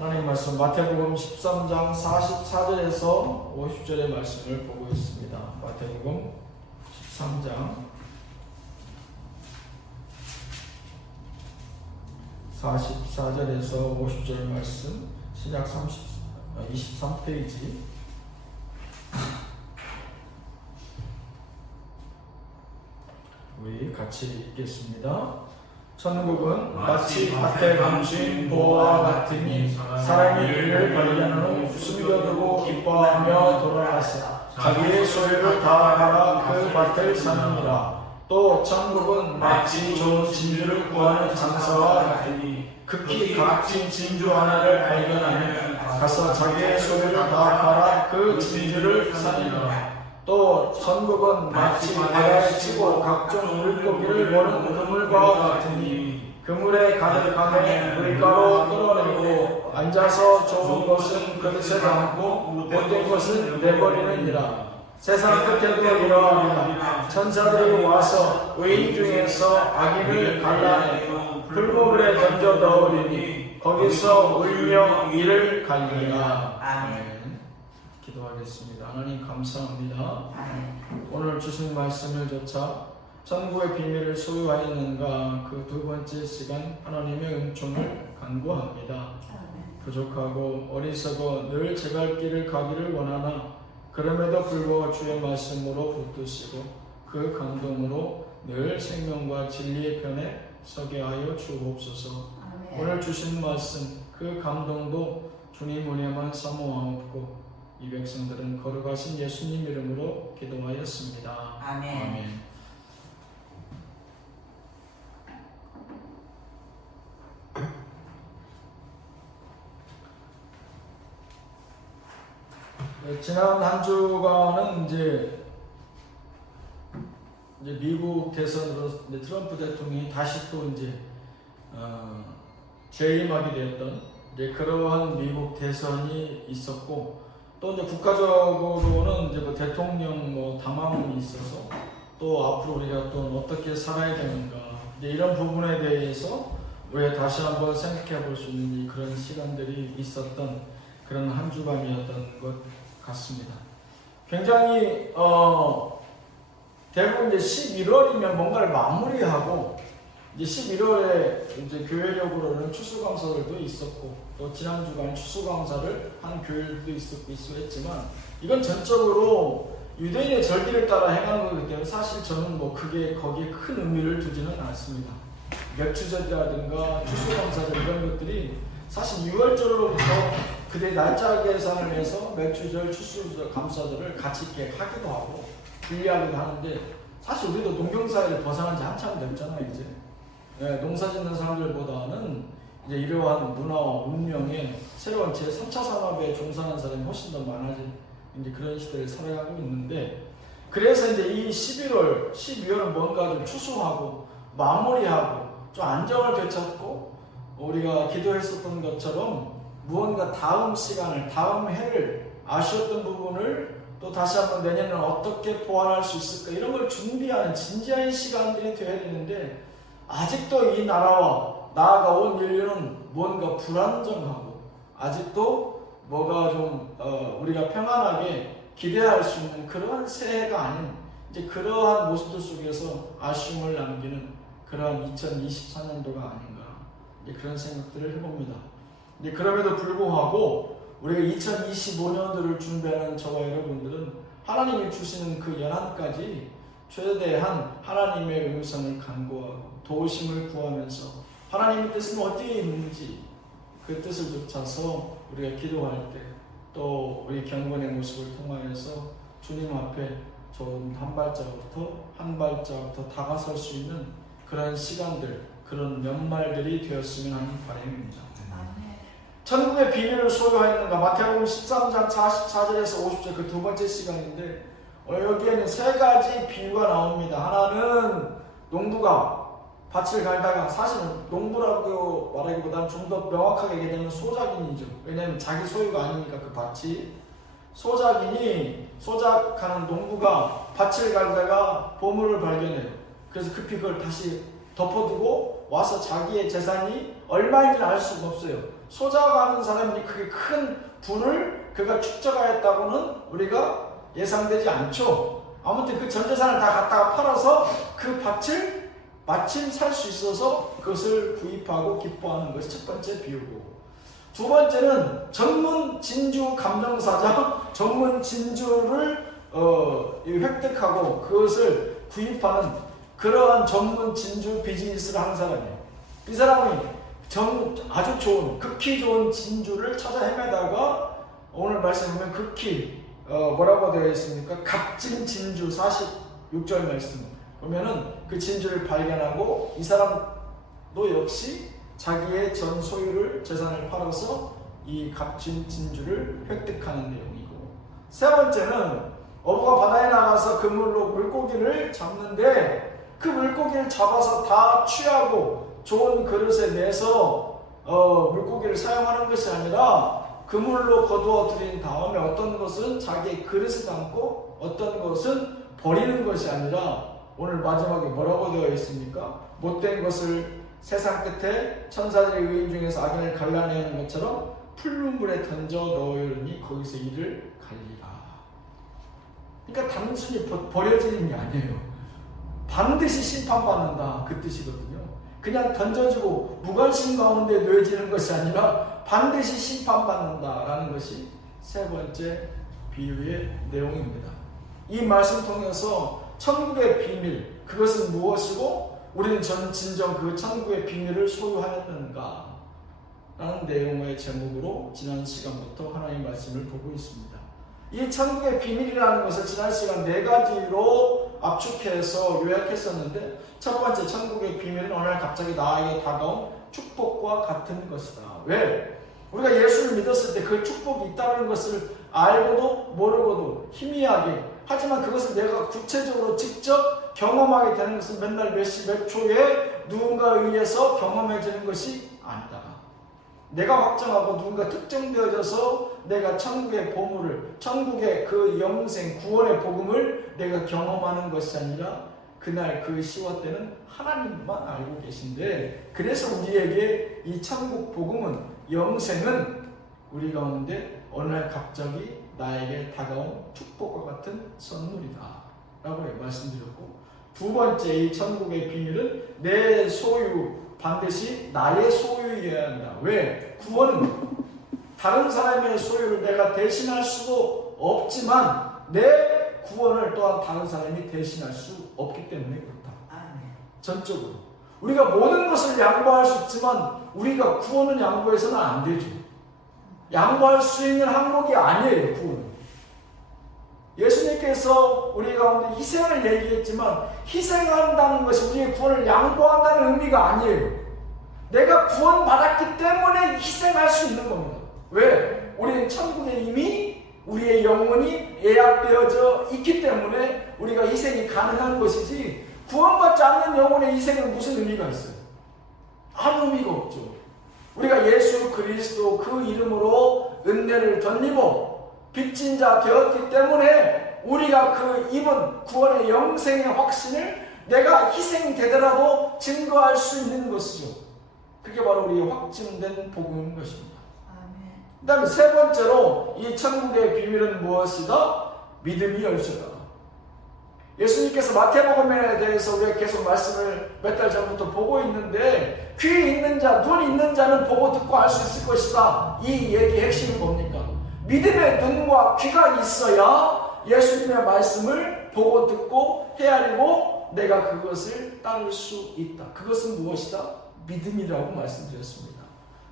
하나님 말씀 마태복음 13장 44절에서 50절의 말씀을 보고 있습니다. 마태복음 13장 44절에서 50절 말씀, 신약 23페이지. 우리 같이 읽겠습니다. 천국은 마치 밭에 감춘 보화와 같으니 사람이 이를 발견한 후 숨겨두고 기뻐하며 돌아가서 자기의 소유를 다하라 그 밭을 사느니라. 또 천국은 마치 좋은 진주를 구하는 장사와 같으니 극히 값진 진주 하나를 발견하면 가서 자기의 소유를 다하라 그 진주를 사느니라. 또 천국은 마치 바다에 치고 각종 물고기를 모는 그물과 같으니 그물에 가득함에 물가로 끌어내고 앉아서 좋은 것은 그릇에 담고 못된 것은 내버리느니라. 세상 끝에도 이러하리라. 천사들이 와서 의인 중에서 악인을 갈라내고 불모물에 던져 넣으리니 거기서 울며 이를 갈리라. 아멘. 기도하겠습니다. 하나님 감사합니다. 오늘 주신 말씀을 조차 천국의 비밀을 소유하였는가 그 두 번째 시간 하나님의 은총을 간구합니다. 부족하고 어리석어 늘 제 갈 길을 가기를 원하나 그럼에도 불구하고 주의 말씀으로 붙드시고 그 감동으로 늘 생명과 진리의 편에 서게 하여 주옵소서. 오늘 주신 말씀 그 감동도 주님 은혜만 사모하옵고 이 백성들은 거룩하신 예수님 이름으로 기도하였습니다. 아멘. 아멘. 지난 한 주간은 이제 미국 대선으로 트럼프 대통령이 다시 또 재임하게 되었던 그러한 미국 대선이 있었고, 또 국가적으로는 뭐 대통령 당황이 있어서 또 앞으로 우리가 또 어떻게 살아야 되는가 이런 부분에 대해서 우리가 다시 한번 생각해 볼 수 있는 그런 시간들이 있었던 그런 한 주간이었던 것 같습니다. 굉장히 대부분 11월이면 뭔가를 마무리하고 11월에 교회력으로는 추수감사들도 있었고, 또 지난 주간 추수감사를 한 교회들도 있었고 했지만, 이건 전적으로 유대인의 절기를 따라 행하는 거기 때문에 사실 저는 크게 거기에 큰 의미를 두지는 않습니다. 맥주절이라든가 추수감사절 이런 것들이 사실 6월절로부터 그들의 날짜 계산을 해서 맥주절, 추수절, 감사절을 같이 이렇게 하기도 하고 분리하기도 하는데, 사실 우리도 농경사회를 벗어난 지 한참 됐잖아요. 이제 농사 짓는 사람들보다는 이제 이러한 문화와 문명에 새로운 제3차 산업에 종사하는 사람이 훨씬 더 많아진 그런 시대를 살아가고 있는데, 그래서 이제 이 11월, 12월은 뭔가 좀 추수하고 마무리하고 좀 안정을 되찾고 우리가 기도했었던 것처럼 무언가 다음 시간을, 다음 해를 아쉬웠던 부분을 또 다시 한번 내년에는 어떻게 보완할 수 있을까 이런 걸 준비하는 진지한 시간들이 되어야 되는데, 아직도 이 나라와 나아가 온 인류는 뭔가 불안정하고 아직도 뭐가 좀 우리가 평안하게 기대할 수 있는 그러한 새해가 아닌 그러한 모습들 속에서 아쉬움을 남기는 그러한 2024년도가 아닌가 그런 생각들을 해봅니다. 그럼에도 불구하고 우리가 2025년도를 준비하는 저와 여러분들은 하나님이 주시는 그 연한까지 최대한 하나님의 음성을 간구하고 도우심을 구하면서 하나님의 뜻은 어디에 있는지 그 뜻을 쫓아서 우리가 기도할 때 또 우리 경건의 모습을 통하여서 주님 앞에 좀 한 발자국부터 다가설 수 있는 그런 시간들, 그런 연말들이 되었으면 하는 바람입니다. 천국의 비밀을 소유하였는가 마태복음 13장 44절에서 50절 그 두 번째 시간인데, 여기에는 세 가지 비유가 나옵니다. 하나는 농부가 밭을 갈다가, 사실은 농부라고 말하기보다는 좀 더 명확하게 얘기하면 소작인이죠. 왜냐하면 자기 소유가 아니니까 그 밭이. 소작하는 농부가 밭을 갈다가 보물을 발견해요. 그래서 급히 그걸 다시 덮어두고 와서 자기의 재산이 얼마인지는 알 수가 없어요. 소자가 하는 사람이 그게 큰 부를 그가 축적하였다고는 우리가 예상되지 않죠. 아무튼 그 전 재산을 다 갖다가 팔아서 그 밭을 마침 살 수 있어서 그것을 구입하고 기뻐하는 것이 첫 번째 비유고, 두 번째는 전문 진주 감정사장, 전문 진주를 획득하고 그것을 구입하는 그러한 전문 진주 비즈니스를 하는 사람이에요. 이 사람이 아주 좋은, 극히 좋은 진주를 찾아 헤매다가 오늘 말씀에 보면 극히 뭐라고 되어 있습니까? 값진 진주 46절 말씀 보면은 그 진주를 발견하고 이 사람도 역시 자기의 전 소유를 재산을 팔아서 이 값진 진주를 획득하는 내용이고, 세 번째는 어부가 바다에 나가서 그물로 물고기를 잡는데 그 물고기를 잡아서 다 취하고 좋은 그릇에 내서 물고기를 사용하는 것이 아니라 그물로 거두어 들인 다음에 어떤 것은 자기의 그릇에 담고 어떤 것은 버리는 것이 아니라 오늘 마지막에 뭐라고 되어 있습니까? 못된 것을 세상 끝에 천사들의 의인 중에서 악인을 갈라내는 것처럼 푸른 물에 던져 넣으니 거기서 이를 갈리라. 그러니까 단순히 버려지는 게 아니에요. 반드시 심판받는다, 그 뜻이거든요. 그냥 던져주고 무관심 가운데 놓여지는 것이 아니라 반드시 심판받는다라는 것이 세 번째 비유의 내용입니다. 이 말씀 통해서 천국의 비밀, 그것은 무엇이고 우리는 진정 그 천국의 비밀을 소유하였는가 라는 내용의 제목으로 지난 시간부터 하나님의 말씀을 보고 있습니다. 이 천국의 비밀이라는 것을 지난 시간 네 가지로 압축해서 요약했었는데, 첫 번째 천국의 비밀은 어느 날 갑자기 나에게 다가온 축복과 같은 것이다. 왜? 우리가 예수를 믿었을 때 그 축복이 있다는 것을 알고도 모르고도 희미하게, 하지만 그것을 내가 구체적으로 직접 경험하게 되는 것은 맨날 몇 시 몇 초에 누군가에 의해서 경험해지는 것이 아니다. 내가 확정하고 누군가 특정되어져서 내가 천국의 보물을, 천국의 그 영생, 구원의 복음을 내가 경험하는 것이 아니라 그날 그 시와 때는 하나님만 알고 계신데, 그래서 우리에게 이 천국 복음은, 영생은 우리 가운데 어느 날 갑자기 나에게 다가온 축복과 같은 선물이다 라고 말씀드렸고, 두 번째 이 천국의 비밀은 내 소유, 반드시 나의 소유여야 한다. 왜? 구원은 다른 사람의 소유를 내가 대신할 수도 없지만 내 구원을 또한 다른 사람이 대신할 수 없기 때문에 그렇다. 전적으로 우리가 모든 것을 양보할 수 있지만 우리가 구원은 양보해서는 안 되죠. 양보할 수 있는 항목이 아니에요. 구원은. 예수님께서 우리 가운데 희생을 얘기했지만 희생한다는 것이 우리의 구원을 양보한다는 의미가 아니에요. 내가 구원받았기 때문에 희생할 수 있는 겁니다. 왜? 우리는 천국에 이미 우리의 영혼이 예약되어져 있기 때문에 우리가 희생이 가능한 것이지, 구원받지 않는 영혼의 희생은 무슨 의미가 있어요? 아무 의미가 없죠. 우리가 예수 그리스도 그 이름으로 은혜를 덧입어 빚진 자 되었기 때문에 우리가 그 입은 구원의 영생의 확신을 내가 희생이 되더라도 증거할 수 있는 것이죠. 그게 바로 우리의 확증된 복음인 것입니다. 그 다음에 세 번째로 이 천국의 비밀은 무엇이다? 믿음이 열쇠다. 예수님께서 마태복음에 대해서 우리가 계속 말씀을 몇 달 전부터 보고 있는데, 귀 있는 자, 눈 있는 자는 보고 듣고 알 수 있을 것이다. 이 얘기의 핵심은 뭡니까? 믿음의 눈과 귀가 있어야 예수님의 말씀을 보고 듣고 헤아리고 내가 그것을 따를 수 있다. 그것은 무엇이다? 믿음이라고 말씀드렸습니다.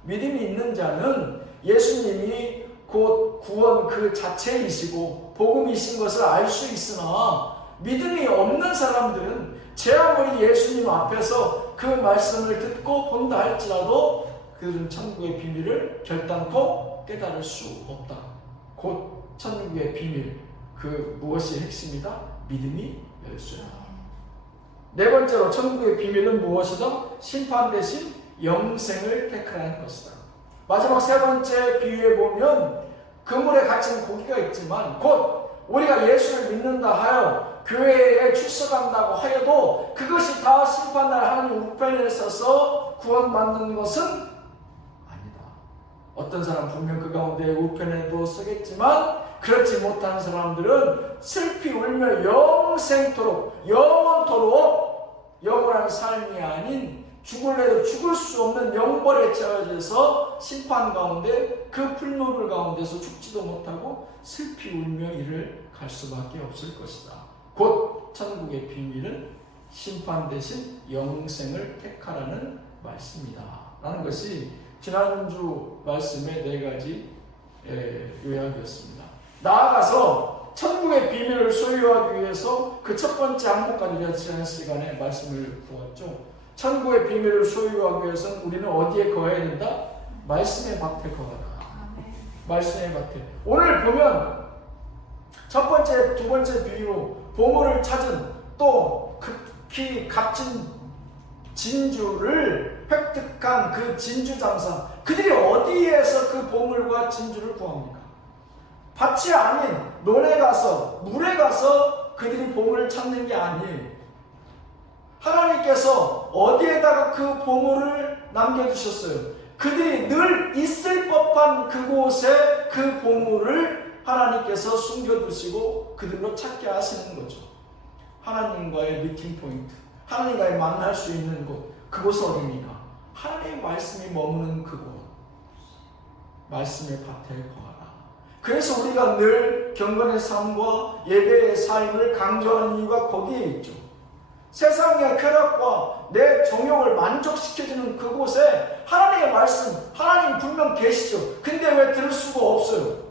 믿음이 있는 자는 예수님이 곧 구원 그 자체이시고 복음이신 것을 알 수 있으나, 믿음이 없는 사람들은 제 아무리 예수님 앞에서 그 말씀을 듣고 본다 할지라도 그들은 천국의 비밀을 결단코 깨달을 수 없다. 곧 천국의 비밀, 그 무엇이 핵심이다? 믿음이 열쇠다. 네 번째로 천국의 비밀은 무엇이다? 심판 대신 영생을 택하는 것이다. 마지막 세 번째 비유에 보면 그물에 갇힌 고기가 있지만 곧 우리가 예수를 믿는다 하여 교회에 출석한다고 하여도 그것이 다 심판날 하나님 우편에 서서 구원받는 것은 아니다. 어떤 사람 분명 그 가운데 우편에도 서겠지만 그렇지 못한 사람들은 슬피 울며 영생토록 영원토록 영원한 삶이 아닌 죽을래도 죽을 수 없는 영벌에 처해져서 심판 가운데 그 풀무불 가운데서 죽지도 못하고 슬피 울며 이를 갈 수밖에 없을 것이다. 곧 천국의 비밀은 심판 대신 영생을 택하라는 말씀이다 라는 것이 지난주 말씀의 4가지 요약이었습니다. 나아가서 천국의 비밀을 소유하기 위해서 그 첫 번째 항목까지 우리가 지난 시간에 말씀을 보았죠. 천국의 비밀을 소유하기 위해서는 우리는 어디에 거해야 된다? 말씀의 밭에 거하라. 말씀의 밭에. 오늘 보면 첫 번째, 두 번째 비유 보물을 찾은 또 극히 값진 진주를 획득한 그 진주 장사, 그들이 어디에서 그 보물과 진주를 구합니까? 밭이 아닌 논에 가서 물에 가서 그들이 보물을 찾는 게 아니에요. 하나님께서 어디에다가 그 보물을 남겨주셨어요? 그들이 늘 있을 법한 그곳에 그 보물을 하나님께서 숨겨두시고 그들로 찾게 하시는 거죠. 하나님과의 미팅 포인트, 하나님과의 만날 수 있는 곳, 그곳은 어디입니까? 하나님의 말씀이 머무는 그곳, 말씀의 밭에 거하라. 그래서 우리가 늘 경건의 삶과 예배의 삶을 강조하는 이유가 거기에 있죠. 세상의 쾌락과 내 정욕을 만족시켜주는 그곳에 하나님의 말씀, 하나님 분명 계시죠. 근데 왜 들을 수가 없어요?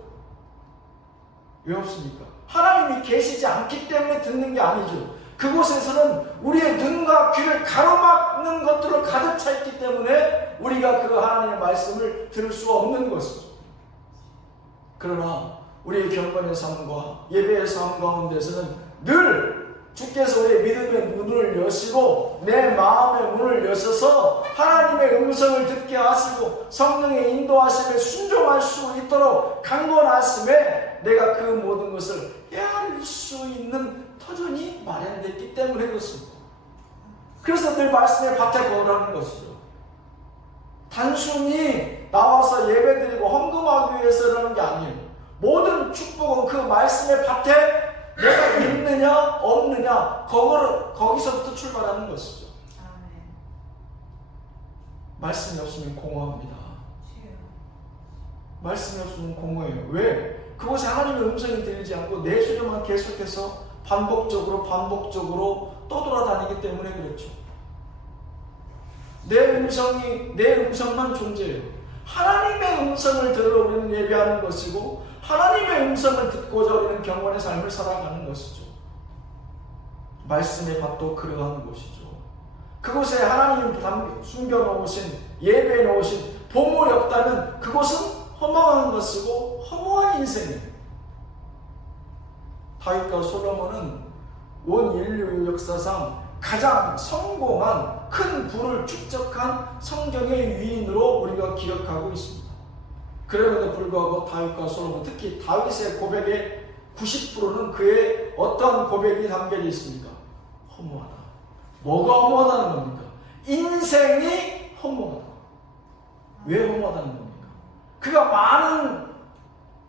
왜 없습니까? 하나님이 계시지 않기 때문에 듣는 게 아니죠. 그곳에서는 우리의 눈과 귀를 가로막는 것들로 가득 차 있기 때문에 우리가 그 하나님의 말씀을 들을 수 없는 것이죠. 그러나 우리의 경건의 삶과 예배의 삶 가운데서는 늘 주께서 우리의 믿음의 문을 여시고 내 마음의 문을 여셔서 하나님의 음성을 듣게 하시고 성령의 인도하심에 순종할 수 있도록 강권하심에 내가 그 모든 것을 헤아릴 수 있는 터전이 마련됐기 때문에 그렇습니다. 그래서 늘 말씀의 밭에 거하라는 것이죠. 단순히 나와서 예배드리고 헌금하기 위해서라는 게 아니에요. 모든 축복은 그 말씀의 밭에 내가 있느냐 없느냐 거기서부터 출발하는 것이죠. 말씀이 없으면 공허합니다. 말씀이 없으면 공허해요. 왜? 그곳에 하나님의 음성이 들리지 않고 내 소리만 계속해서 반복적으로 떠돌아다니기 때문에 그렇죠. 내 음성만 존재해요. 하나님의 음성을 들어 우리는 예배하는 것이고 하나님의 음성을 듣고자 우리는 경건의 삶을 살아가는 것이죠. 말씀의 밭도 그러한 곳이죠. 그곳에 하나님 숨겨놓으신 예배해 놓으신 보물이 없다면 그곳은 허망한 것이고 허무한 인생이에요. 다윗과 솔로몬은 온 인류 역사상 가장 성공한 큰 부를 축적한 성경의 위인으로 우리가 기억하고 있습니다. 그럼에도 불구하고 다윗과 솔로몬, 특히 다윗의 고백의 90%는 그의 어떤 고백이 담겨져 있습니까? 허무하다. 뭐가 허무하다는 겁니까? 인생이 허무하다. 왜 허무하다는 겁니까? 그가 많은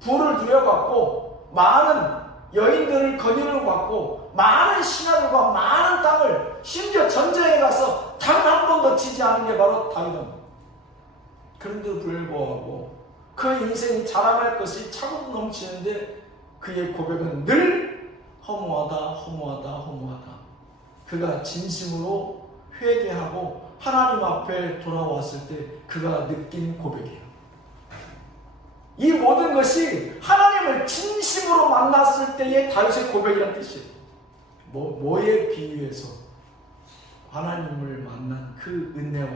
부를 들여갖고 많은 여인들을 거닐로 받고 많은 신하들과 많은 땅을 심지어 전쟁에 가서 단 한 번도 지지 않은 게 바로 다윗입니다. 그런데도 불구하고 그 인생이 자랑할 것이 차고 넘치는데 그의 고백은 늘 허무하다. 그가 진심으로 회개하고 하나님 앞에 돌아왔을 때 그가 느낀 고백이에요. 이 모든 것이 하나님을 진심으로 만났을 때의 다윗의 고백이라는 뜻이에요. 뭐에 비유해서 하나님을 만난 그 은혜와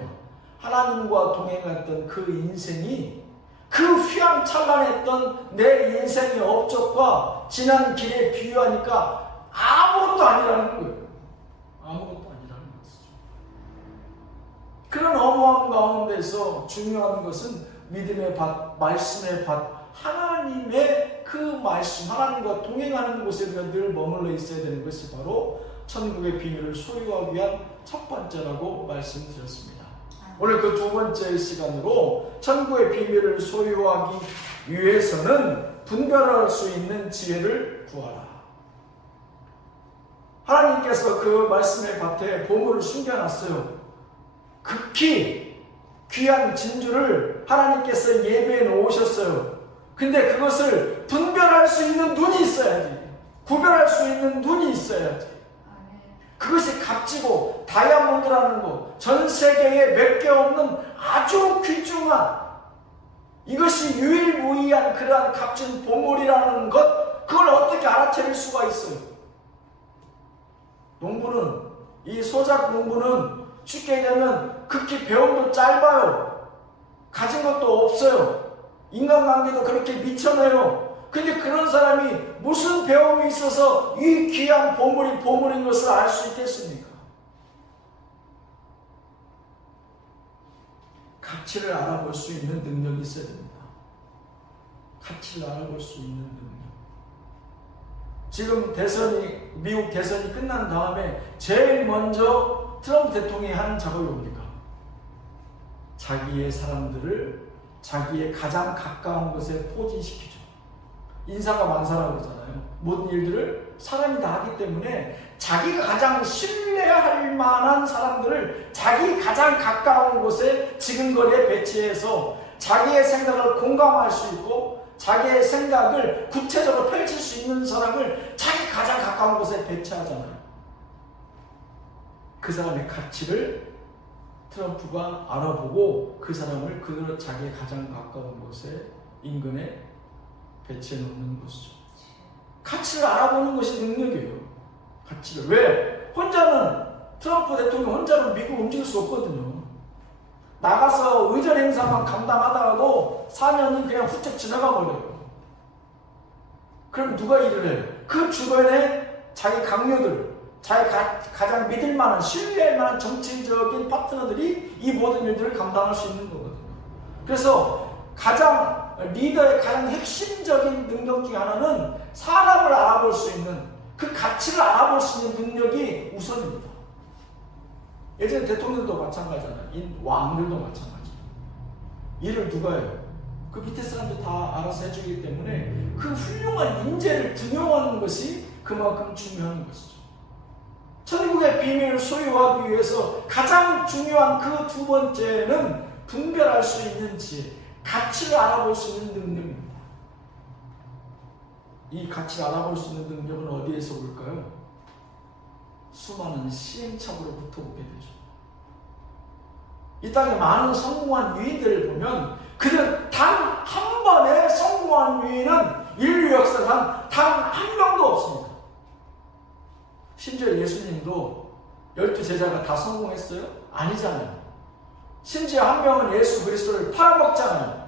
하나님과 동행했던 그 인생이 그 휘황찬란했던 내 인생의 업적과 지난 길에 비유하니까 아무것도 아니라는 거예요. 아무것도 아니라는 것이죠. 그런 허무함 가운데서 중요한 것은 믿음의 밭, 말씀의 밭, 하나님의 그 말씀, 하나님과 동행하는 곳에 우리가 늘 머물러 있어야 되는 것이 바로 천국의 비밀을 소유하기 위한 첫 번째라고 말씀드렸습니다. 오늘 그 두 번째 시간으로 천국의 비밀을 소유하기 위해서는 분별할 수 있는 지혜를 구하라. 하나님께서 그 말씀의 밭에 보물을 숨겨놨어요. 극히 귀한 진주를 하나님께서 예배해 놓으셨어요. 근데 그것을 분별할 수 있는 눈이 있어야지. 구별할 수 있는 눈이 있어야지. 그것이 값지고 다이아몬드라는 것, 전 세계에 몇 개 없는 아주 귀중한, 이것이 유일무이한 그러한 값진 보물이라는 것, 그걸 어떻게 알아차릴 수가 있어요? 농부는, 이 소작 농부는 쉽게 얘기하면 극히 배움도 짧아요. 가진 것도 없어요. 인간관계도 그렇게 미천해요. 근데 그런 사람이 무슨 배움이 있어서 이 귀한 보물이 보물인 것을 알 수 있겠습니까? 가치를 알아볼 수 있는 능력이 있어야 됩니다. 가치를 알아볼 수 있는 능력. 지금 미국 대선이 끝난 다음에 제일 먼저 트럼프 대통령이 하는 작업이 뭡니까? 자기의 사람들을 자기의 가장 가까운 것에 포진시키죠. 인사가 만사라고 그러잖아요. 모든 일들을 사람이 다 하기 때문에 자기가 가장 신뢰할 만한 사람들을 자기 가장 가까운 곳에 지근거리에 배치해서 자기의 생각을 공감할 수 있고 자기의 생각을 구체적으로 펼칠 수 있는 사람을 자기 가장 가까운 곳에 배치하잖아요. 그 사람의 가치를 트럼프가 알아보고 그 사람을 그대로 자기의 가장 가까운 곳에 인근에 배치해 놓는 것이죠. 가치를 알아보는 것이 능력이에요. 가치를. 왜? 트럼프 대통령 혼자는 미국 움직일 수 없거든요. 나가서 의전 행사만 감당하다가도 4년은 그냥 훌쩍 지나가 버려요. 그럼 누가 일을 해요? 그 주변에 자기 강요들, 자기 가장 믿을 만한, 신뢰할 만한 정치적인 파트너들이 이 모든 일들을 감당할 수 있는 거거든요. 그래서 리더의 가장 핵심적인 능력 중에 하나는 사람을 알아볼 수 있는, 그 가치를 알아볼 수 있는 능력이 우선입니다. 예전에 대통령도 마찬가지잖아요. 왕들도 마찬가지예요. 일을 누가 해요? 그 밑에 사람들 다 알아서 해주기 때문에 그 훌륭한 인재를 등용하는 것이 그만큼 중요한 것이죠. 천국의 비밀을 소유하기 위해서 가장 중요한 그 두 번째는 분별할 수 있는 지혜, 가치를 알아볼 수 있는 능력입니다. 이 가치를 알아볼 수 있는 능력은 어디에서 올까요? 수많은 시행착오로부터 오게 되죠. 이 땅에 많은 성공한 유인들을 보면 그들은 단 한 번의 성공한 유인은 인류 역사상 단 한 명도 없습니다. 심지어 예수님도 12제자가 다 성공했어요? 아니잖아요. 심지어 한 명은 예수 그리스도를 팔아먹잖아요.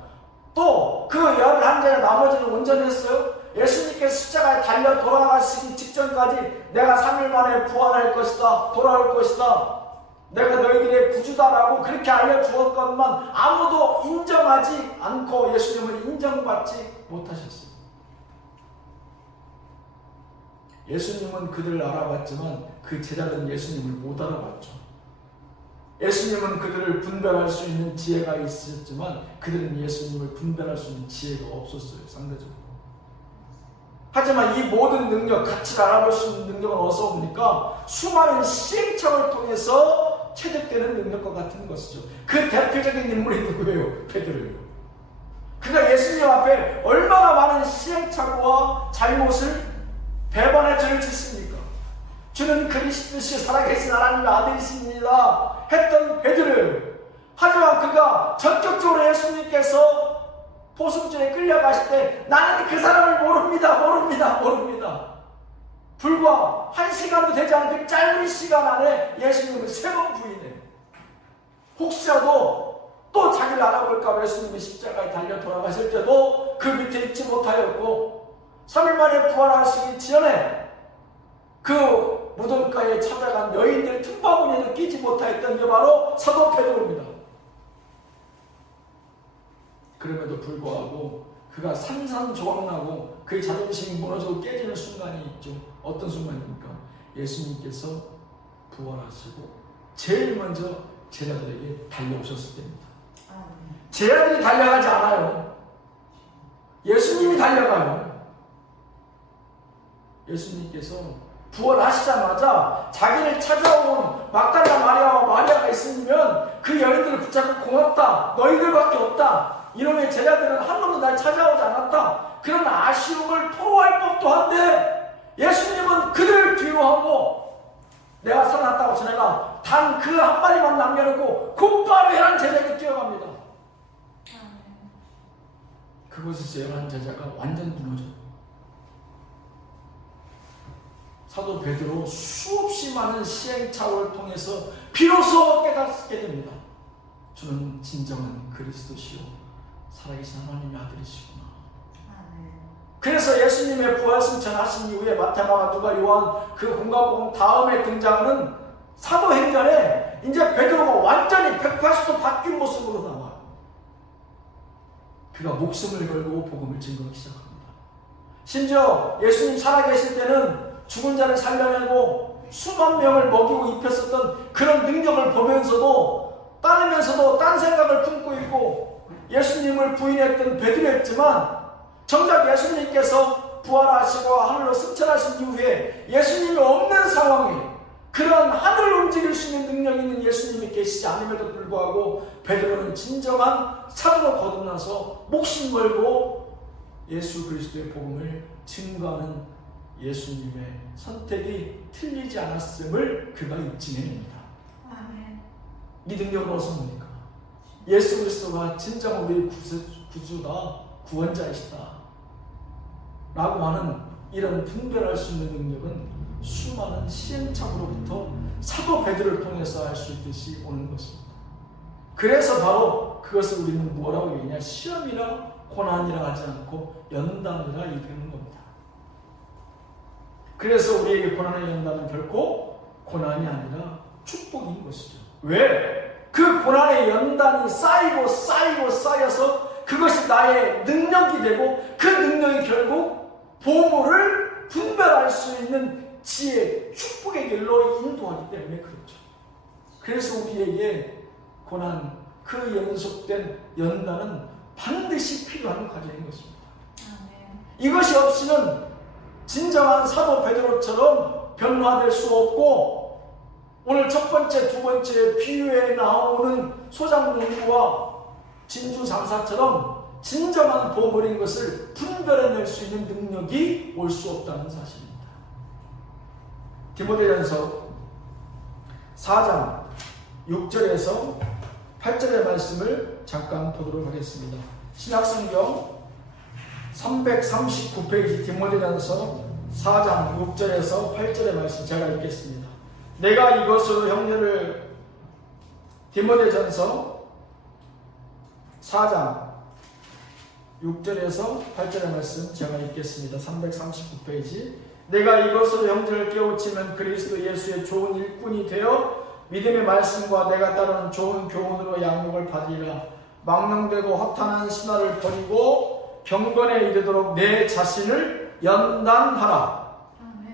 또 그 11제자 나머지는 온전했어요? 예수님께서 십자가에 달려 돌아가시기 직전까지 내가 3일 만에 부활할 것이다, 돌아올 것이다, 내가 너희들의 구주다라고 그렇게 알려주었건만 아무도 인정하지 않고 예수님을 인정받지 못하셨어요. 예수님은 그들을 알아봤지만 그 제자들은 예수님을 못 알아봤죠. 예수님은 그들을 분별할 수 있는 지혜가 있었지만 그들은 예수님을 분별할 수 있는 지혜가 없었어요. 상대적으로. 하지만 이 모든 능력, 가치를 알아볼 수 있는 능력은 어디서 옵니까? 수많은 시행착오를 통해서 체득되는 능력과 같은 것이죠. 그 대표적인 인물이 누구예요? 베드로예요. 그가 예수님 앞에 얼마나 많은 시행착오와 잘못을 배반의 죄를 짓습니까? 주는 그리스도시 살아계신 하나님의 아들이십니다 했던 베드로예요. 하지만 그가 전격적으로 예수님께서 포승줄에 끌려가실 때 나는 그 사람을 모릅니다. 불과 1시간도 되지 않은 그 짧은 시간 안에 예수님을 3번 부인해. 혹시라도 또 자기를 알아볼까 봐 예수님이 십자가에 달려 돌아가실 때도 그 밑에 있지 못하였고 3일 만에 부활하시기 전에 그 무덤가에 찾아간 여인들 틈바구니에도 끼지 못하였던 게 바로 사도 베드로입니다. 그럼에도 불구하고 그가 산산조각나고 그의 자존심이 무너지고 깨지는 순간이 있죠. 어떤 순간입니까? 예수님께서 부활하시고 제일 먼저 제자들에게 달려오셨을 때입니다. 제자들이 달려가지 않아요. 예수님이 달려가요. 예수님께서 부활하시자마자 자기를 찾아온 막달라 마리아와 마리아가 있으면 그 여인들을 붙잡고 고맙다. 너희들밖에 없다. 이놈의 제자들은 한 번도 날 찾아오지 않았다. 그런 아쉬움을 토로할 법도 한데 예수님은 그들 뒤로 하고 내가 살아났다고 전해라. 단 그 한 마디만 남겨놓고 곧바로 11제자에게 뛰어갑니다. 그곳에서 11제자가 완전 무너져요. 사도 베드로 수없이 많은 시행착오를 통해서 비로소 깨닫게 됩니다. 주는 진정한 그리스도시요 살아계신 하나님의 아들이시구나. 그래서 예수님의 부활 승천하신 이후에 마태마가 누가 요한 그 공간복음 다음에 등장하는 사도행전에 이제 베드로가 완전히 180도 바뀐 모습으로 나와요. 그가 목숨을 걸고 복음을 증거하기 시작합니다. 심지어 예수님 살아계실 때는 죽은 자를 살려내고 수만 명을 먹이고 입혔었던 그런 능력을 보면서도 따르면서도 딴 생각을 품고 있고 예수님을 부인했던 베드로였지만 정작 예수님께서 부활하시고 하늘로 승천하신 이후에 예수님이 없는 상황에 그런 하늘을 움직일 수 있는 능력이 있는 예수님이 계시지 않음에도 불구하고 베드로는 진정한 사도로 거듭나서 목숨 걸고 예수 그리스도의 복음을 증거하는 예수님의 선택이 틀리지 않았음을 그가 입증해냅니다. 이 능력은 어디서 옵니까? 예수 그리스도가 진정 우리의 구주다, 구원자이시다 라고 하는 이런 분별할 수 있는 능력은 수많은 시행착오로부터 사도 베드로를 통해서 알 수 있듯이 오는 것입니다. 그래서 바로 그것을 우리는 뭐라고 얘기하냐? 시험이라 고난이라 하지 않고 연단이라 이르는 겁니다. 그래서 우리에게 고난의 연단은 결코 고난이 아니라 축복인 것이죠. 왜? 그 고난의 연단이 쌓여서 그것이 나의 능력이 되고 그 능력이 결국 보물을 분별할 수 있는 지혜, 축복의 길로 인도하기 때문에 그렇죠. 그래서 우리에게 고난, 그 연속된 연단은 반드시 필요한 과정인 것입니다. 이것이 없이는 진정한 사도 베드로처럼 변화될 수 없고 오늘 첫 번째, 두 번째 비유에 나오는 소장농부와 진주 장사처럼 진정한 보물인 것을 분별해낼 수 있는 능력이 올 수 없다는 사실입니다. 디모데전서 4장 6절에서 8절의 말씀을 잠깐 보도록 하겠습니다. 신약성경 339페이지 디모데전서 4장 6절에서 8절의 말씀 제가 읽겠습니다. 내가 이것으로 형제를 디모데전서 4장 6절에서 8절의 말씀 제가 읽겠습니다. 339페이지. 내가 이것으로 형제를 깨우치면 그리스도 예수의 좋은 일꾼이 되어 믿음의 말씀과 내가 따르는 좋은 교훈으로 양육을 받으리라. 망령되고 허탄한 신화를 버리고 경건에 이르도록 내 자신을 연단하라.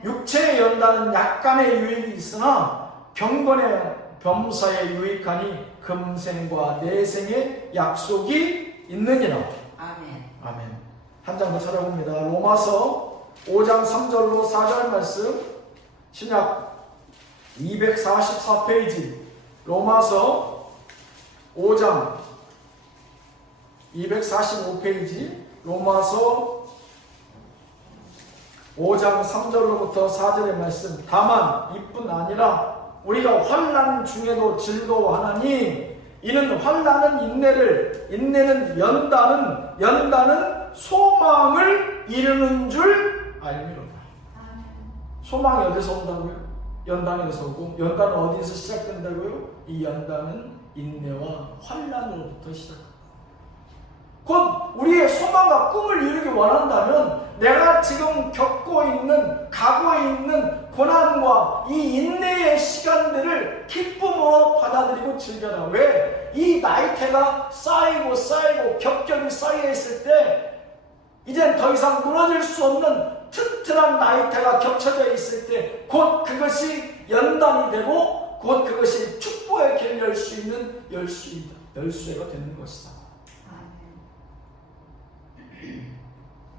육체의 연단은 약간의 유익이 있으나 경건의 범사에 유익하니 금생과 내생의 약속이 있느니라. 아멘. 한 장 더 찾아봅니다. 로마서 5장 3절로 4절 말씀, 신약 244페이지, 로마서 5장 245페이지, 로마서 5장 3절로부터 4절의 말씀. 다만 이뿐 아니라 우리가 환난 중에도 즐거워하나니 이는 환난은 인내를, 인내는 연단은 소망을 이루는 줄 알미로다. 소망이 어디서 온다고요? 연단에서 오고, 연단은 어디서 시작된다고요? 이 연단은 인내와 환난으로부터 시작합니다. 곧 우리의 소망과 꿈을 이루기 원한다면 내가 지금 겪고 있는, 가고 있는 고난과 이 인내의 시간들을 기쁨으로 받아들이고 즐겨라. 왜? 이 나이테가 쌓이고 겹겹이 쌓여있을 때 이젠 더 이상 무너질 수 없는 튼튼한 나이테가 겹쳐져 있을 때 곧 그것이 연단이 되고 곧 그것이 축복의 길을 열 수 있는 열쇠가 되는 것이다.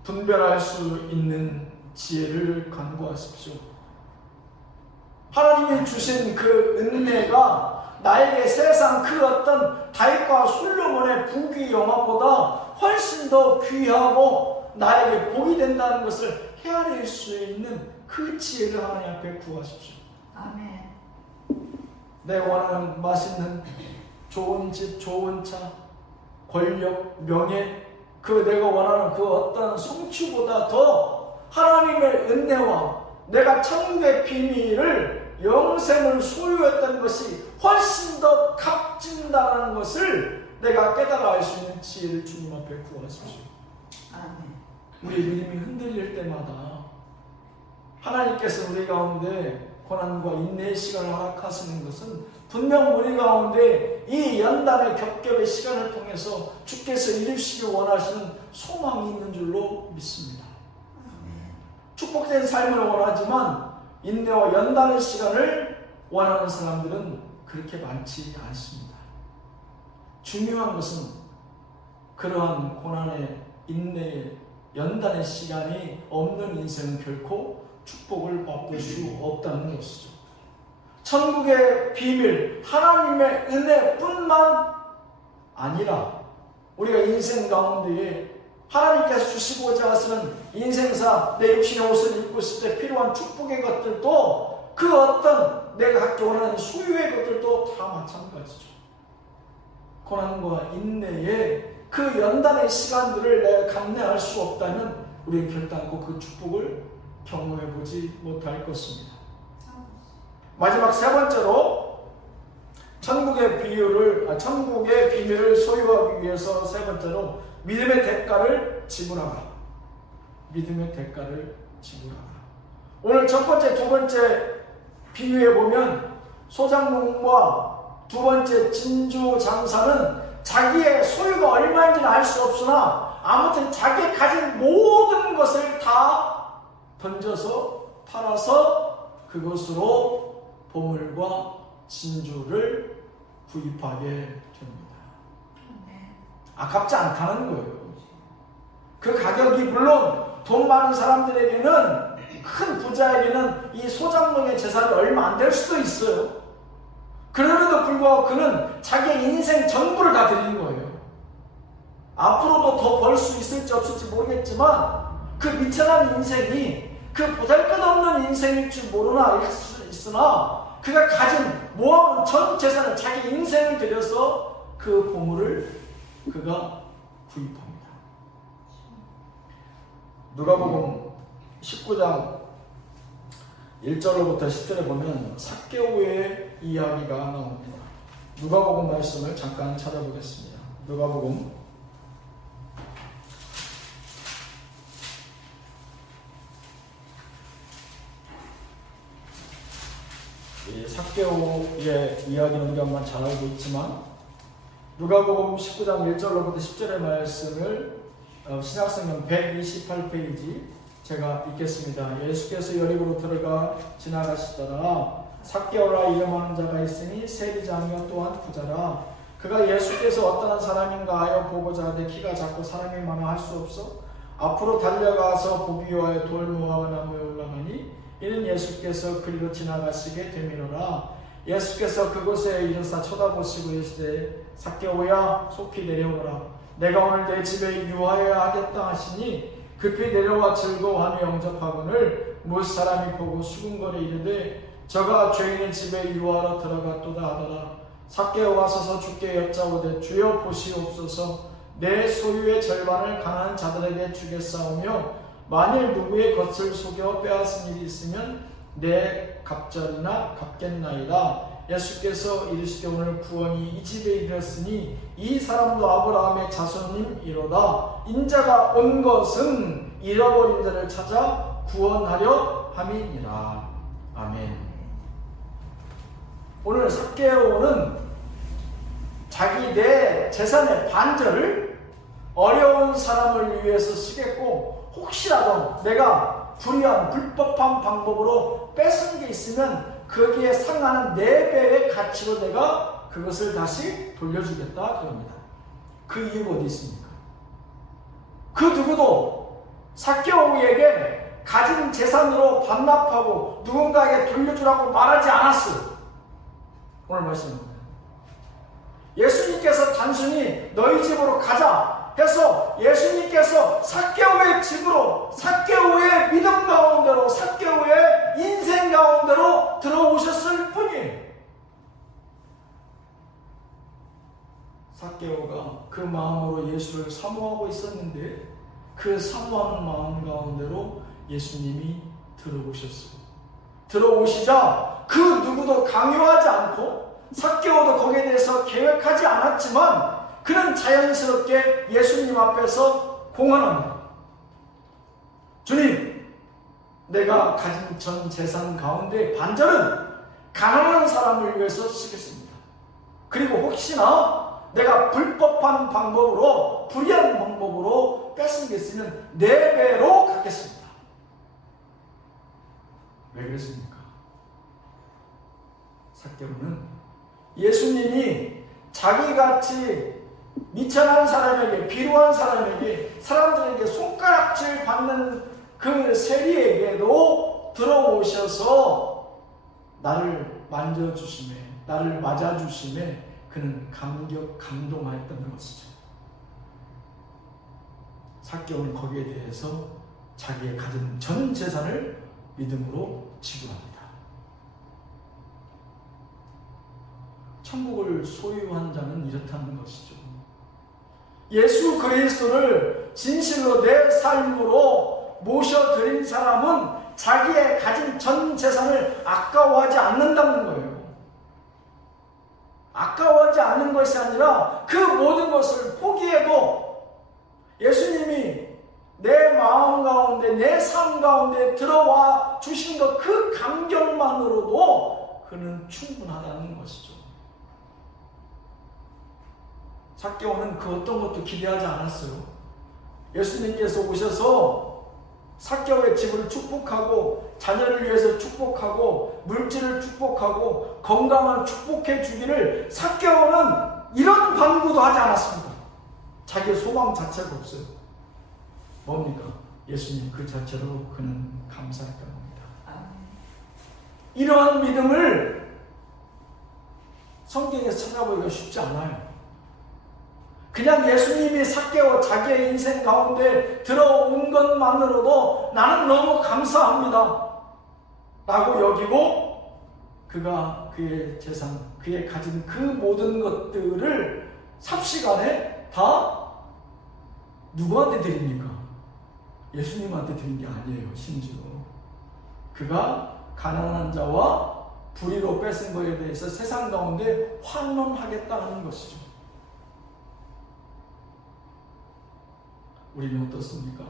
분별할 수 있는 지혜를 간구하십시오. 하나님이 주신 그 은혜가 나에게 세상 그 어떤 다윗과 솔로몬의 부귀 영화보다 훨씬 더 귀하고 나에게 복이 된다는 것을 헤아릴 수 있는 그 지혜를 하나님 앞에 구하십시오. 아멘. 내가 원하는 맛있는 좋은 집, 좋은 차, 권력, 명예, 내가 원하는 그 어떤 성취보다 더 하나님의 은혜와 내가 천국의 비밀을 영생을 소유했던 것이 훨씬 더 값진다는 것을 내가 깨달아 알 수 있는 지혜를 주님 앞에 구하십시오. 아멘. 우리 믿음이 흔들릴 때마다 하나님께서 우리 가운데 고난과 인내의 시간을 허락하시는 것은 분명 우리 가운데 이 연단의 겹겹의 시간을 통해서 주께서 이루시길 원하시는 소망이 있는 줄로 믿습니다. 축복된 삶을 원하지만 인내와 연단의 시간을 원하는 사람들은 그렇게 많지 않습니다. 중요한 것은 그러한 고난의 인내의 연단의 시간이 없는 인생은 결코 축복을 맛볼 수 없다는 것이죠. 천국의 비밀, 하나님의 은혜뿐만 아니라 우리가 인생 가운데에 하나님께서 주시고자 하시는 인생사, 내 육신의 옷을 입고 있을 때 필요한 축복의 것들도 그 어떤 내가 갖기 원하는 소유의 것들도 다 마찬가지죠. 고난과 인내의 그 연단의 시간들을 내가 감내할 수 없다면 우리는 결단코 그 축복을 경험해보지 못할 것입니다. 마지막 세 번째로 천국의 비밀을 소유하기 위해서 세 번째로 믿음의 대가를 지불하라. 믿음의 대가를 지불하라. 오늘 첫 번째, 두 번째 비유해 보면 소장농과 두 번째 진주 장사는 자기의 소유가 얼마인지는 알 수 없으나 아무튼 자기 가진 모든 것을 다 던져서 팔아서 그것으로 보물과 진주를 구입하게 됩니다. 아깝지 않다는 거예요. 그 가격이 물론 돈 많은 사람들에게는, 큰 부자에게는 이 소장농의 재산이 얼마 안 될 수도 있어요. 그럼에도 불구하고 그는 자기의 인생 전부를 다 드린 거예요. 앞으로도 더 벌 수 있을지 없을지 모르겠지만 그 미천한 인생이 그 보잘것없는 인생일 줄 모르나 있으나 그가 가진 모아온 전 재산을, 자기 인생을 들여서 그 보물을 그가 구입합니다. 누가복음 19장 1절로부터 10절에 보면 삭개오의 이야기가 나옵니다. 누가복음 말씀을 잠깐 찾아보겠습니다. 누가복음 4개월의 이야기는 우리가 잘 알고 있지만 누가복음 19장 1절로부터 10절의 말씀을 신약성경 128페이지 제가 읽겠습니다. 예수께서 여리고로 들어가 지나가시더라. 삭개오라 이름하는 자가 있으니 세리장이요 또한 부자라. 그가 예수께서 어떠한 사람인가 하여 보고자 하되 키가 작고 사람이 많아 할 수 없어 앞으로 달려가서 보기 위하여 돌 모아 나무에 올라가니 이는 예수께서 그리로 지나가시게 되미로라. 예수께서 그곳에 이르사 쳐다보시고 이르시되 삭개오야 속히 내려오라. 내가 오늘 내 집에 유하여야 하겠다 하시니 급히 내려와 즐거워하며 영접하거늘 못 사람이 보고 수군거려 이르되 저가 죄인의 집에 유하러 들어갔도다 하더라. 삭개오가 서서 주께 여짜오되 주여 보시옵소서. 내 소유의 절반을 가난한 자들에게 주겠사오며 만일 누구의 것을 속여 빼앗은 일이 있으면 내 갑절이나 갚겠나이다. 예수께서 이르시되 오늘 구원이 이 집에 이르렀으니 이 사람도 아브라함의 자손임이로다. 인자가 온 것은 잃어버린 자를 찾아 구원하려 함이니라. 아멘. 오늘 삭개오는 자기 내 재산의 반절을 어려운 사람을 위해서 쓰겠고, 혹시라도 내가 불의한 불법한 방법으로 뺏은 게 있으면 거기에 상하는 4배의 가치로 내가 그것을 다시 돌려주겠다 그럽니다. 그 이유가 어디 있습니까? 그 누구도 삭개오에게 가진 재산으로 반납하고 누군가에게 돌려주라고 말하지 않았어요. 오늘 말씀입니다. 예수님께서 단순히 너희 집으로 가자 해서 예수님께서 삭개오의 집으로, 삭개오의 믿음 가운데로, 삭개오의 인생 가운데로 들어오셨을 뿐이에요. 삭개오가 그 마음으로 예수를 사모하고 있었는데 그 사모하는 마음 가운데로 예수님이 들어오셨어요. 들어오시자 그 누구도 강요하지 않고 삭개오도 거기에 대해서 계획하지 않았지만 그는 자연스럽게 예수님 앞에서 공언합니다. 주님, 내가 가진 전 재산 가운데 반절은 가난한 사람을 위해서 쓰겠습니다. 그리고 혹시나 내가 불법한 방법으로, 불의한 방법으로 뺏은 게 있으면 4배로 갚겠습니다. 왜 그랬습니까? 삭개오는 예수님이 자기같이 미천한 사람에게, 비루한 사람에게, 사람들에게 손가락질 받는 그 세리에게도 들어오셔서 나를 만져주심에, 나를 맞아주심에 그는 감동하였던 것이죠. 삭개오는 거기에 대해서 자기의 가진 전 재산을 믿음으로 지불합니다. 천국을 소유한 자는 이렇다는 것이죠. 예수 그리스도를 진실로 내 삶으로 모셔드린 사람은 자기의 가진 전 재산을 아까워하지 않는다는 거예요. 아까워하지 않는 것이 아니라 그 모든 것을 포기해도 예수님이 내 마음 가운데, 내 삶 가운데 들어와 주신 것 그 감격만으로도 그는 충분하다는 것이죠. 삭개오는 그 어떤 것도 기대하지 않았어요. 예수님께서 오셔서 삭개오의 집을 축복하고 자녀를 위해서 축복하고 물질을 축복하고 건강을 축복해 주기를 삭개오는 이런 반구도 하지 않았습니다. 자기의 소망 자체가 없어요. 뭡니까? 예수님 그 자체로 그는 감사했던 겁니다. 이러한 믿음을 성경에서 찾아보기가 쉽지 않아요. 그냥 예수님이 삭개오 자기의 인생 가운데 들어온 것만으로도 나는 너무 감사합니다 라고 여기고 그가 그의 재산, 그의 가진 그 모든 것들을 삽시간에 다 누구한테 드립니까? 예수님한테 드린 게 아니에요. 심지어 그가 가난한 자와 불의로 뺏은 것에 대해서 세상 가운데 환원하겠다는 것이죠. 우리는 어떻습니까?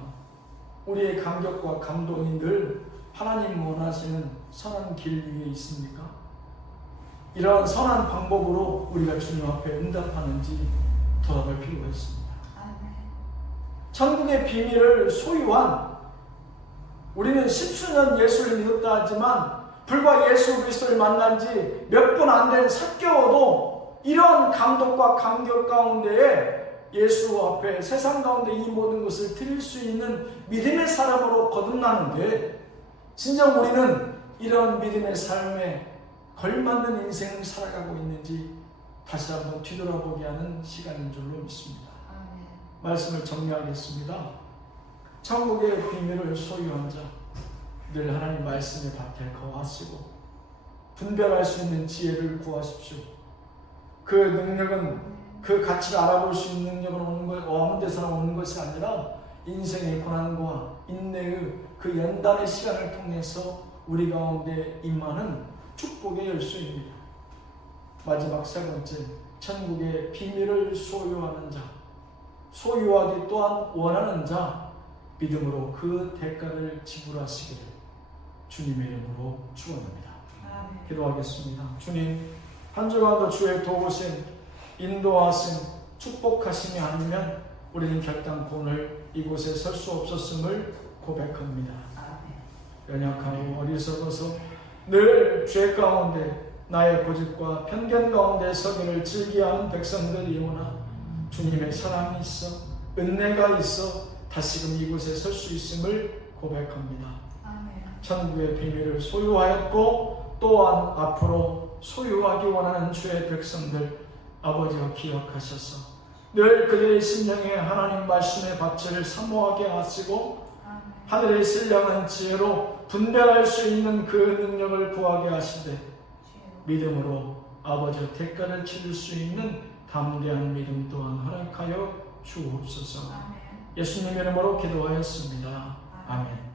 우리의 감격과 감동이 늘 하나님 원하시는 선한 길 위에 있습니까? 이러한 선한 방법으로 우리가 주님 앞에 응답하는지 돌아볼 필요가 있습니다. 천국의 비밀을 소유한, 우리는 십수년 예수를 믿었다 하지만 불과 예수 그리스도를 만난 지 몇 분 안 된 삭개오도 이러한 감동과 감격 가운데에 예수 앞에 세상 가운데 이 모든 것을 드릴 수 있는 믿음의 사람으로 거듭나는데, 진정 우리는 이런 믿음의 삶에 걸맞는 인생을 살아가고 있는지 다시 한번 뒤돌아보게 하는 시간인 줄로 믿습니다. 말씀을 정리하겠습니다. 천국의 비밀을 소유한 자, 늘 하나님 말씀의 밭에 거하시고 분별할 수 있는 지혜를 구하십시오. 그 능력은, 그 가치를 알아볼 수 있는 능력은 오는 것, 어느 데서나 오는 것이 아니라 인생의 고난과 인내의 그 연단의 시간을 통해서 우리 가운데 임하는 축복의 열쇠입니다. 마지막 세 번째, 천국의 비밀을 소유하는 자, 소유하기 또한 원하는 자, 믿음으로 그 대가를 지불하시기를 주님의 이름으로 축원합니다. 기도하겠습니다. 주님, 한 주간도 주의 도우심, 인도하심, 축복하심이 아니면 우리는 결단코 오늘 이곳에 설 수 없었음을 고백합니다. 아멘. 연약하고 어리석어서 늘 죄 가운데 나의 고집과 편견 가운데 서기를 즐겨하는 백성들이오나 주님의 사랑이 있어 은혜가 있어 다시금 이곳에 설 수 있음을 고백합니다. 아멘. 천국의 비밀을 소유하였고 또한 앞으로 소유하기 원하는 주의 백성들 아버지여 기억하셔서 늘 그들의 심령에 하나님 말씀의 밭을 사모하게 하시고 아멘. 하늘의 신령한 지혜로 분별할 수 있는 그 능력을 구하게 하시되 믿음으로 아버지의 대가를 치를 수 있는 담대한 믿음 또한 허락하여 주옵소서. 아멘. 예수님 이름으로 기도하였습니다. 아멘.